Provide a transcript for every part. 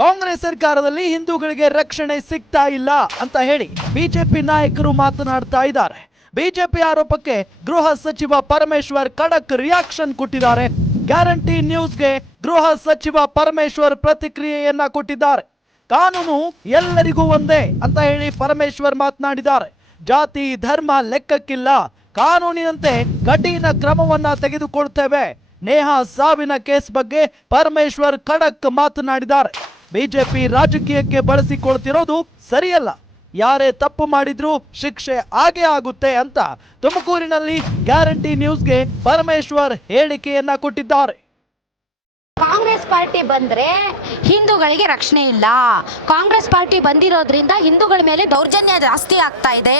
ಕಾಂಗ್ರೆಸ್ ಸರ್ಕಾರದಲ್ಲಿ ಹಿಂದೂಗಳಿಗೆ ರಕ್ಷಣೆ ಸಿಗ್ತಾ ಇಲ್ಲ ಅಂತ ಹೇಳಿ ಬಿಜೆಪಿ ನಾಯಕರು ಮಾತನಾಡ್ತಾ ಇದ್ದಾರೆ. ಬಿಜೆಪಿ ಆರೋಪಕ್ಕೆ ಗೃಹ ಸಚಿವ ಪರಮೇಶ್ವರ್ ಖಡಕ್ ರಿಯಾಕ್ಷನ್ ಕೊಟ್ಟಿದ್ದಾರೆ. ಗ್ಯಾರಂಟಿ ನ್ಯೂಸ್ಗೆ ಗೃಹ ಸಚಿವ ಪರಮೇಶ್ವರ್ ಪ್ರತಿಕ್ರಿಯೆಯನ್ನ ಕೊಟ್ಟಿದ್ದಾರೆ. ಕಾನೂನು ಎಲ್ಲರಿಗೂ ಒಂದೇ ಅಂತ ಹೇಳಿ ಪರಮೇಶ್ವರ್ ಮಾತನಾಡಿದ್ದಾರೆ. ಜಾತಿ ಧರ್ಮ ಲೆಕ್ಕಕ್ಕಿಲ್ಲ, ಕಾನೂನಿನಂತೆ ಕಠಿಣ ಕ್ರಮವನ್ನ ತೆಗೆದುಕೊಳ್ತೇವೆ. ನೇಹಾ ಸಾವಿನ ಕೇಸ್ ಬಗ್ಗೆ ಪರಮೇಶ್ವರ್ ಖಡಕ್ ಮಾತನಾಡಿದ್ದಾರೆ. ಬಿಜೆಪಿ ರಾಜಕೀಯಕ್ಕೆ ಬಳಸಿಕೊಳ್ತಿರೋದು ಸರಿಯಲ್ಲ, ಯಾರೇ ತಪ್ಪು ಮಾಡಿದ್ರೂ ಶಿಕ್ಷೆ ಆಗೇ ಆಗುತ್ತೆ ಅಂತ ತುಮಕೂರಿನಲ್ಲಿ ಗ್ಯಾರಂಟಿ ನ್ಯೂಸ್ಗೆ ಪರಮೇಶ್ವರ್ ಹೇಳಿಕೆಯನ್ನ ಕೊಟ್ಟಿದ್ದಾರೆ. ಕಾಂಗ್ರೆಸ್ ಪಾರ್ಟಿ ಬಂದ್ರೆ ಹಿಂದೂಗಳಿಗೆ ರಕ್ಷಣೆ ಇಲ್ಲ. ಕಾಂಗ್ರೆಸ್ ಪಾರ್ಟಿ ಬಂದಿರೋದ್ರಿಂದ ಹಿಂದೂಗಳ ಮೇಲೆ ದೌರ್ಜನ್ಯ ಜಾಸ್ತಿ ಆಗ್ತಾ ಇದೆ.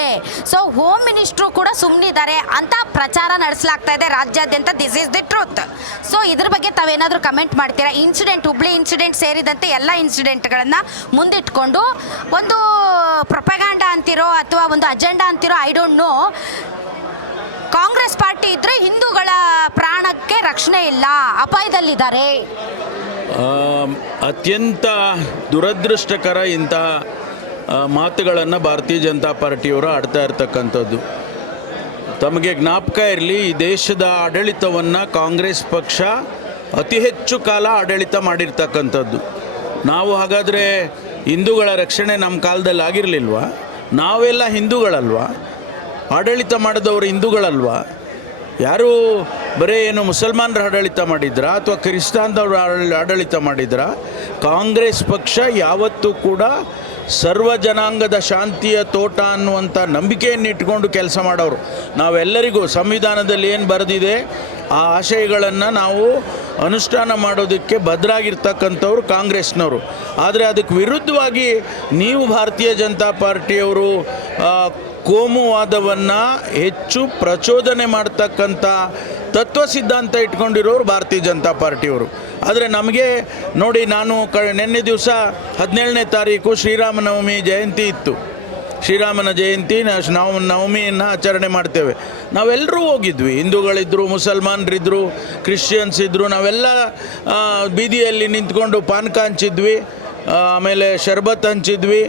ಸೊ ಹೋಮ್ ಮಿನಿಸ್ಟ್ರು ಕೂಡ ಸುಮ್ಮನಿದ್ದಾರೆ ಅಂತ ಪ್ರಚಾರ ನಡೆಸಲಾಗ್ತಾ ಇದೆ ರಾಜ್ಯಾದ್ಯಂತ. This is the truth. So ಇದ್ರ ಬಗ್ಗೆ ತಾವೇನಾದರೂ ಕಮೆಂಟ್ ಮಾಡ್ತೀರಾ? ಇನ್ಸಿಡೆಂಟ್, ಹುಬ್ಳಿ ಇನ್ಸಿಡೆಂಟ್ ಸೇರಿದಂತೆ ಎಲ್ಲ ಇನ್ಸಿಡೆಂಟ್ಗಳನ್ನು ಮುಂದಿಟ್ಕೊಂಡು ಒಂದು ಪ್ರೊಪಗಾಂಡಾ ಅಂತಿರೋ ಅಥವಾ ಒಂದು ಅಜೆಂಡಾ ಅಂತಿರೋ, I don't know, Congress party ಇದ್ರೆ ಹಿಂದೂಗಳ ಪ್ರಾಣಕ್ಕೆ ರಕ್ಷಣೆ ಇಲ್ಲ, ಅಪಾಯದಲ್ಲಿದ್ದಾರೆ. ಅತ್ಯಂತ ದುರದೃಷ್ಟಕರ ಇಂಥ ಮಾತುಗಳನ್ನು ಭಾರತೀಯ ಜನತಾ ಪಾರ್ಟಿಯವರು ಆಡ್ತಾ ಇರ್ತಕ್ಕಂಥದ್ದು. ತಮಗೆ ಜ್ಞಾಪಕ ಇರಲಿ, ಈ ದೇಶದ ಆಡಳಿತವನ್ನು ಕಾಂಗ್ರೆಸ್ ಪಕ್ಷ ಅತಿ ಹೆಚ್ಚು ಕಾಲ ಆಡಳಿತ ಮಾಡಿರ್ತಕ್ಕಂಥದ್ದು. ನಾವು ಹಾಗಾದರೆ ಹಿಂದೂಗಳ ರಕ್ಷಣೆ ನಮ್ಮ ಕಾಲದಲ್ಲಿ ಆಗಿರಲಿಲ್ವಾ? ನಾವೆಲ್ಲ ಹಿಂದೂಗಳಲ್ವಾ? ಆಡಳಿತ ಮಾಡಿದವರು ಹಿಂದೂಗಳಲ್ವಾ? ಯಾರು ಬರೀ ಏನು ಮುಸಲ್ಮಾನರ ಆಡಳಿತ ಮಾಡಿದ್ರಾ ಅಥವಾ ಕ್ರಿಸ್ತಾನ್ದವ್ರು ಆಡಳಿತ ಮಾಡಿದ್ರಾ? ಕಾಂಗ್ರೆಸ್ ಪಕ್ಷ ಯಾವತ್ತೂ ಕೂಡ ಸರ್ವ ಜನಾಂಗದ ಶಾಂತಿಯ ತೋಟ ಅನ್ನುವಂಥ ನಂಬಿಕೆಯನ್ನು ಇಟ್ಕೊಂಡು ಕೆಲಸ ಮಾಡೋರು. ನಾವೆಲ್ಲರಿಗೂ ಸಂವಿಧಾನದಲ್ಲಿ ಏನು ಬರೆದಿದೆ ಆ ಆಶಯಗಳನ್ನು ನಾವು ಅನುಷ್ಠಾನ ಮಾಡೋದಕ್ಕೆ ಬದ್ಧರಾಗಿರ್ತಕ್ಕಂಥವ್ರು ಕಾಂಗ್ರೆಸ್ನವರು. ಆದರೆ ಅದಕ್ಕೆ ವಿರುದ್ಧವಾಗಿ ನೀವು ಭಾರತೀಯ ಜನತಾ ಪಾರ್ಟಿಯವರು ಕೋಮುವಾದವನ್ನು ಹೆಚ್ಚು ಪ್ರಚೋದನೆ ಮಾಡ್ತಕ್ಕಂಥ ತತ್ವ ಸಿದ್ಧಾಂತ ಇಟ್ಕೊಂಡಿರೋರು ಭಾರತೀಯ ಜನತಾ ಪಾರ್ಟಿಯವರು. ಆದರೆ ನಮಗೆ ನೋಡಿ, ನಾನು ನಿನ್ನೆ ದಿವಸ 17ನೇ ತಾರೀಕು ಶ್ರೀರಾಮನವಮಿ ಜಯಂತಿ ಇತ್ತು. ಶ್ರೀರಾಮನ ಜಯಂತಿ ನಾವು ನವಮಿಯನ್ನು ಆಚರಣೆ ಮಾಡ್ತೇವೆ. ನಾವೆಲ್ಲರೂ ಹೋಗಿದ್ವಿ, ಹಿಂದೂಗಳಿದ್ದರು, ಮುಸಲ್ಮಾನರಿದ್ದರು, ಕ್ರಿಶ್ಚಿಯನ್ಸ್ ಇದ್ದರು. ನಾವೆಲ್ಲ ಬೀದಿಯಲ್ಲಿ ನಿಂತ್ಕೊಂಡು ಪಾನಕ ಹಂಚಿದ್ವಿ, ಆಮೇಲೆ ಶರ್ಬತ್ ಹಂಚಿದ್ವಿ.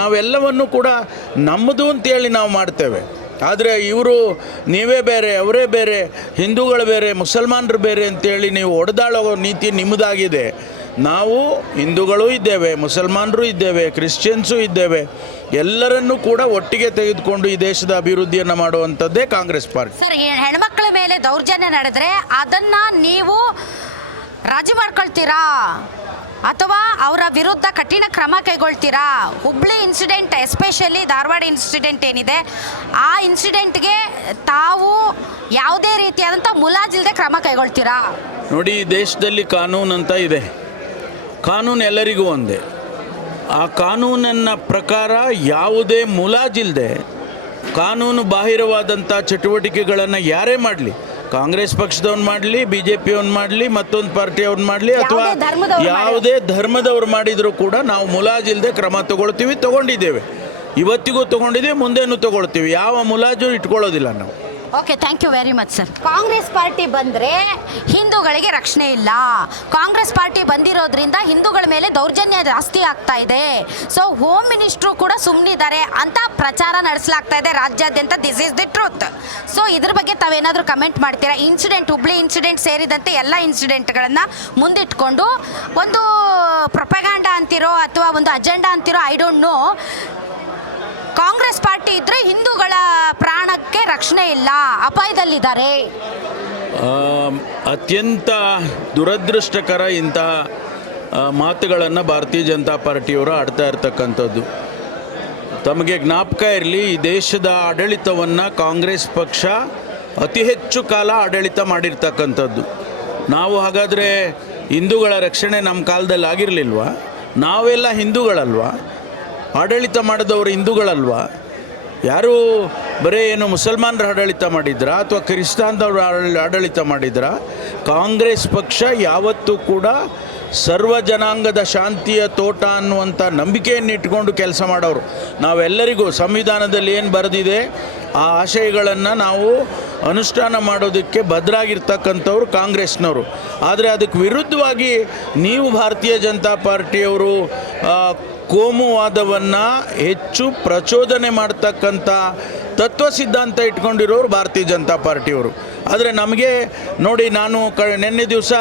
ನಾವೆಲ್ಲವನ್ನು ಕೂಡ ನಮ್ಮದು ಅಂತೇಳಿ ನಾವು ಮಾಡ್ತೇವೆ. ಆದರೆ ಇವರು ನೀವೇ ಬೇರೆ, ಅವರೇ ಬೇರೆ, ಹಿಂದೂಗಳು ಬೇರೆ, ಮುಸಲ್ಮಾನರು ಬೇರೆ ಅಂತೇಳಿ ನೀವು ಒಡೆದಾಳೋ ನೀತಿ ನಿಮ್ಮದಾಗಿದೆ. ನಾವು ಹಿಂದೂಗಳೂ ಇದ್ದೇವೆ, ಮುಸಲ್ಮಾನರು ಇದ್ದೇವೆ, ಕ್ರಿಶ್ಚಿಯನ್ಸು ಇದ್ದೇವೆ. ಎಲ್ಲರನ್ನೂ ಕೂಡ ಒಟ್ಟಿಗೆ ತೆಗೆದುಕೊಂಡು ಈ ದೇಶದ ಅಭಿವೃದ್ಧಿಯನ್ನು ಮಾಡುವಂಥದ್ದೇ ಕಾಂಗ್ರೆಸ್ ಪಾರ್ಟಿ. ಸರ್, ಹೆಣ್ಮಕ್ಳ ಮೇಲೆ ದೌರ್ಜನ್ಯ ನಡೆದ್ರೆ ಅದನ್ನು ನೀವು ರಾಜಿ ಮಾಡ್ಕೊಳ್ತೀರಾ ಅಥವಾ ಅವರ ವಿರುದ್ಧ ಕಠಿಣ ಕ್ರಮ ಕೈಗೊಳ್ತೀರಾ? Hubli incident, especially Dharwad incident ಏನಿದೆ, ಆ ಇನ್ಸಿಡೆಂಟ್ಗೆ ತಾವು ಯಾವುದೇ ರೀತಿಯಾದಂಥ ಮುಲಾಜಿಲ್ಲದೆ ಕ್ರಮ ಕೈಗೊಳ್ತೀರಾ? ನೋಡಿ, ಈ ದೇಶದಲ್ಲಿ ಕಾನೂನು ಅಂತ ಇದೆ. ಕಾನೂನು ಎಲ್ಲರಿಗೂ ಒಂದೇ. ಆ ಕಾನೂನನ್ನು ಪ್ರಕಾರ ಯಾವುದೇ ಮುಲಾಜಿಲ್ಲದೆ ಕಾನೂನು ಬಾಹಿರವಾದಂಥ ಚಟುವಟಿಕೆಗಳನ್ನು ಯಾರೇ ಮಾಡಲಿ, ಕಾಂಗ್ರೆಸ್ ಪಕ್ಷದವ್ನು ಮಾಡಲಿ, ಬಿ ಜೆ ಪಿಯವ್ನು ಮಾಡಲಿ, ಮತ್ತೊಂದು ಪಾರ್ಟಿಯವ್ನು ಮಾಡಲಿ, ಅಥವಾ ಯಾವುದೇ ಧರ್ಮದವ್ರು ಮಾಡಿದರೂ ಕೂಡ ನಾವು ಮುಲಾಜಿಲ್ಲದೆ ಕ್ರಮ ತಗೊಳ್ತೀವಿ, ಇವತ್ತಿಗೂ ತಗೊಂಡಿದ್ದೀವಿ, ಮುಂದೇನೂ ತಗೊಳ್ತೀವಿ. ಯಾವ ಮುಲಾಜು ಇಟ್ಕೊಳ್ಳೋದಿಲ್ಲ ನಾವು. Okay, thank you very much sir. Congress party ಬಂದರೆ ಹಿಂದೂಗಳಿಗೆ ರಕ್ಷಣೆ ಇಲ್ಲ. ಕಾಂಗ್ರೆಸ್ ಪಾರ್ಟಿ ಬಂದಿರೋದ್ರಿಂದ ಹಿಂದೂಗಳ ಮೇಲೆ ದೌರ್ಜನ್ಯ ಜಾಸ್ತಿ ಆಗ್ತಾ ಇದೆ. ಸೊ ಹೋಮ್ ಮಿನಿಸ್ಟ್ರು ಕೂಡ ಸುಮ್ಮನಿದ್ದಾರೆ ಅಂತ ಪ್ರಚಾರ ನಡೆಸಲಾಗ್ತಾ ಇದೆ ರಾಜ್ಯಾದ್ಯಂತ. This is the truth. So ಇದ್ರ ಬಗ್ಗೆ ತಾವೇನಾದರೂ ಕಮೆಂಟ್ ಮಾಡ್ತೀರಾ? ಇನ್ಸಿಡೆಂಟ್, ಹುಬ್ಳಿ ಇನ್ಸಿಡೆಂಟ್ ಸೇರಿದಂತೆ ಎಲ್ಲ ಇನ್ಸಿಡೆಂಟ್ಗಳನ್ನು ಮುಂದಿಟ್ಕೊಂಡು ಒಂದು ಪ್ರೊಪಗಾಂಡಾ ಅಂತಿರೋ ಅಥವಾ ಒಂದು ಅಜೆಂಡಾ ಅಂತಿರೋ, I don't know, Congress party ಇದ್ರೆ ಹಿಂದೂಗಳ ಪ್ರಾಣಕ್ಕೆ ರಕ್ಷಣೆ ಇಲ್ಲ, ಅಪಾಯದಲ್ಲಿದ್ದಾರೆ. ಅತ್ಯಂತ ದುರದೃಷ್ಟಕರ ಇಂಥ ಮಾತುಗಳನ್ನು ಭಾರತೀಯ ಜನತಾ ಪಾರ್ಟಿಯವರು ಆಡ್ತಾ ಇರ್ತಕ್ಕಂಥದ್ದು. ತಮಗೆ ಜ್ಞಾಪಕ ಇರಲಿ, ಈ ದೇಶದ ಆಡಳಿತವನ್ನು ಕಾಂಗ್ರೆಸ್ ಪಕ್ಷ ಅತಿ ಹೆಚ್ಚು ಕಾಲ ಆಡಳಿತ ಮಾಡಿರ್ತಕ್ಕಂಥದ್ದು. ನಾವು ಹಾಗಾದರೆ ಹಿಂದೂಗಳ ರಕ್ಷಣೆ ನಮ್ಮ ಕಾಲದಲ್ಲಿ ಆಗಿರಲಿಲ್ವಾ? ನಾವೆಲ್ಲ ಹಿಂದೂಗಳಲ್ವಾ? ಆಡಳಿತ ಮಾಡಿದವರು ಹಿಂದೂಗಳಲ್ವಾ? ಯಾರು ಬರೀ ಏನು ಮುಸಲ್ಮಾನರ ಆಡಳಿತ ಮಾಡಿದ್ರಾ ಅಥವಾ ಕ್ರಿಸ್ತಾನ್ದವ್ರು ಆಡಳಿತ ಮಾಡಿದ್ರಾ? ಕಾಂಗ್ರೆಸ್ ಪಕ್ಷ ಯಾವತ್ತೂ ಕೂಡ ಸರ್ವ ಜನಾಂಗದ ಶಾಂತಿಯ ತೋಟ ಅನ್ನುವಂಥ ನಂಬಿಕೆಯನ್ನು ಇಟ್ಕೊಂಡು ಕೆಲಸ ಮಾಡೋರು. ನಾವೆಲ್ಲರಿಗೂ ಸಂವಿಧಾನದಲ್ಲಿ ಏನು ಬರೆದಿದೆ ಆ ಆಶಯಗಳನ್ನು ನಾವು ಅನುಷ್ಠಾನ ಮಾಡೋದಕ್ಕೆ ಬದ್ಧರಾಗಿರ್ತಕ್ಕಂಥವ್ರು ಕಾಂಗ್ರೆಸ್ನವರು. ಆದರೆ ಅದಕ್ಕೆ ವಿರುದ್ಧವಾಗಿ ನೀವು ಭಾರತೀಯ ಜನತಾ ಪಾರ್ಟಿಯವರು ಕೋಮುವಾದವನ್ನು ಹೆಚ್ಚು ಪ್ರಚೋದನೆ ಮಾಡ್ತಕ್ಕಂಥ ತತ್ವ ಸಿದ್ಧಾಂತ ಇಟ್ಕೊಂಡಿರೋರು ಭಾರತೀಯ ಜನತಾ ಪಾರ್ಟಿಯವರು. ಆದರೆ ನಮಗೆ ನೋಡಿ, ನಾನು ನಿನ್ನೆ ದಿವಸ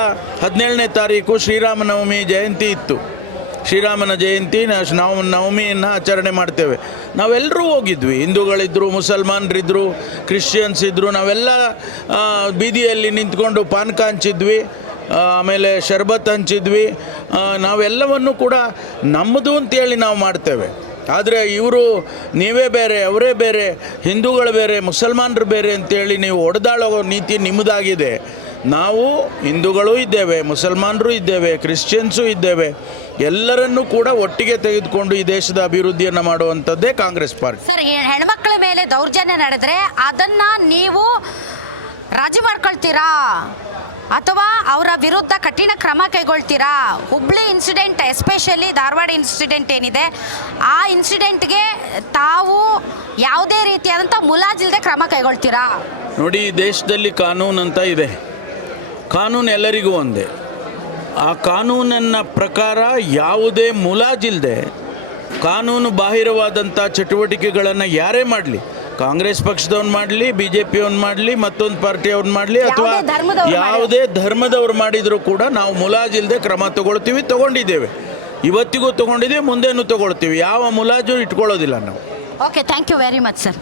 17ನೇ ತಾರೀಕು ಶ್ರೀರಾಮನವಮಿ ಜಯಂತಿ ಇತ್ತು. ಶ್ರೀರಾಮನ ಜಯಂತಿ ನಾವು ನವಮಿಯನ್ನು ಆಚರಣೆ ಮಾಡ್ತೇವೆ. ನಾವೆಲ್ಲರೂ ಹೋಗಿದ್ವಿ, ಹಿಂದೂಗಳಿದ್ದರು, ಮುಸಲ್ಮಾನರಿದ್ದರು, ಕ್ರಿಶ್ಚಿಯನ್ಸ್ ಇದ್ದರು. ನಾವೆಲ್ಲ ಬೀದಿಯಲ್ಲಿ ನಿಂತ್ಕೊಂಡು ಪಾನಕ ಹಂಚಿದ್ವಿ, ಆಮೇಲೆ ಶರ್ಬತ್ ಹಂಚಿದ್ವಿ. ನಾವೆಲ್ಲವನ್ನು ಕೂಡ ನಮ್ಮದು ಅಂತೇಳಿ ನಾವು ಮಾಡ್ತೇವೆ. ಆದರೆ ಇವರು ನೀವೇ ಬೇರೆ, ಅವರೇ ಬೇರೆ, ಹಿಂದೂಗಳು ಬೇರೆ, ಮುಸಲ್ಮಾನರು ಬೇರೆ ಅಂತೇಳಿ ನೀವು ಹೊಡೆದಾಳೋ ನೀತಿ ನಿಮ್ಮದಾಗಿದೆ. ನಾವು ಹಿಂದೂಗಳೂ ಇದ್ದೇವೆ, ಮುಸಲ್ಮಾನರು ಇದ್ದೇವೆ, ಕ್ರಿಶ್ಚಿಯನ್ಸು ಇದ್ದೇವೆ. ಎಲ್ಲರನ್ನೂ ಕೂಡ ಒಟ್ಟಿಗೆ ತೆಗೆದುಕೊಂಡು ಈ ದೇಶದ ಅಭಿವೃದ್ಧಿಯನ್ನು ಮಾಡುವಂಥದ್ದೇ ಕಾಂಗ್ರೆಸ್ ಪಾರ್ಟಿ. ಸರ್, ಹೆಣ್ಮಕ್ಳ ಮೇಲೆ ದೌರ್ಜನ್ಯ ನಡೆದ್ರೆ ಅದನ್ನು ನೀವು ರಾಜಿ ಮಾಡ್ಕೊಳ್ತೀರಾ ಅಥವಾ ಅವರ ವಿರುದ್ಧ ಕಠಿಣ ಕ್ರಮ ಕೈಗೊಳ್ತೀರಾ? Hubli incident, especially Dharwad incident ಏನಿದೆ, ಆ ಇನ್ಸಿಡೆಂಟ್ಗೆ ತಾವು ಯಾವುದೇ ರೀತಿಯಾದಂಥ ಮುಲಾಜಿಲ್ಲದೆ ಕ್ರಮ ಕೈಗೊಳ್ತೀರಾ? ನೋಡಿ, ಈ ದೇಶದಲ್ಲಿ ಕಾನೂನು ಅಂತ ಇದೆ. ಕಾನೂನು ಎಲ್ಲರಿಗೂ ಒಂದೇ. ಆ ಕಾನೂನನ್ನ ಪ್ರಕಾರ ಯಾವುದೇ ಮುಲಾಜಿಲ್ಲದೆ ಕಾನೂನು ಬಾಹಿರವಾದಂಥ ಚಟುವಟಿಕೆಗಳನ್ನು ಯಾರೇ ಮಾಡಲಿ, ಕಾಂಗ್ರೆಸ್ ಪಕ್ಷದವ್ನು ಮಾಡಲಿ, BJP-ಅವ್ನು ಮಾಡಲಿ, ಮತ್ತೊಂದು ಪಾರ್ಟಿಯವ್ನು ಮಾಡಲಿ, ಅಥವಾ ಯಾವುದೇ ಧರ್ಮದವ್ರು ಮಾಡಿದರೂ ಕೂಡ ನಾವು ಮುಲಾಜಿಲ್ಲದೆ ಕ್ರಮ ತಗೊಂಡಿದ್ದೇವೆ. ಇವತ್ತಿಗೂ ತಗೊಂಡಿದ್ದೇವೆ, ಮುಂದೇನೂ ತಗೊಳ್ತೀವಿ. ಯಾವ ಮುಲಾಜು ಇಟ್ಕೊಳ್ಳೋದಿಲ್ಲ ನಾವು. Okay, thank you very much sir.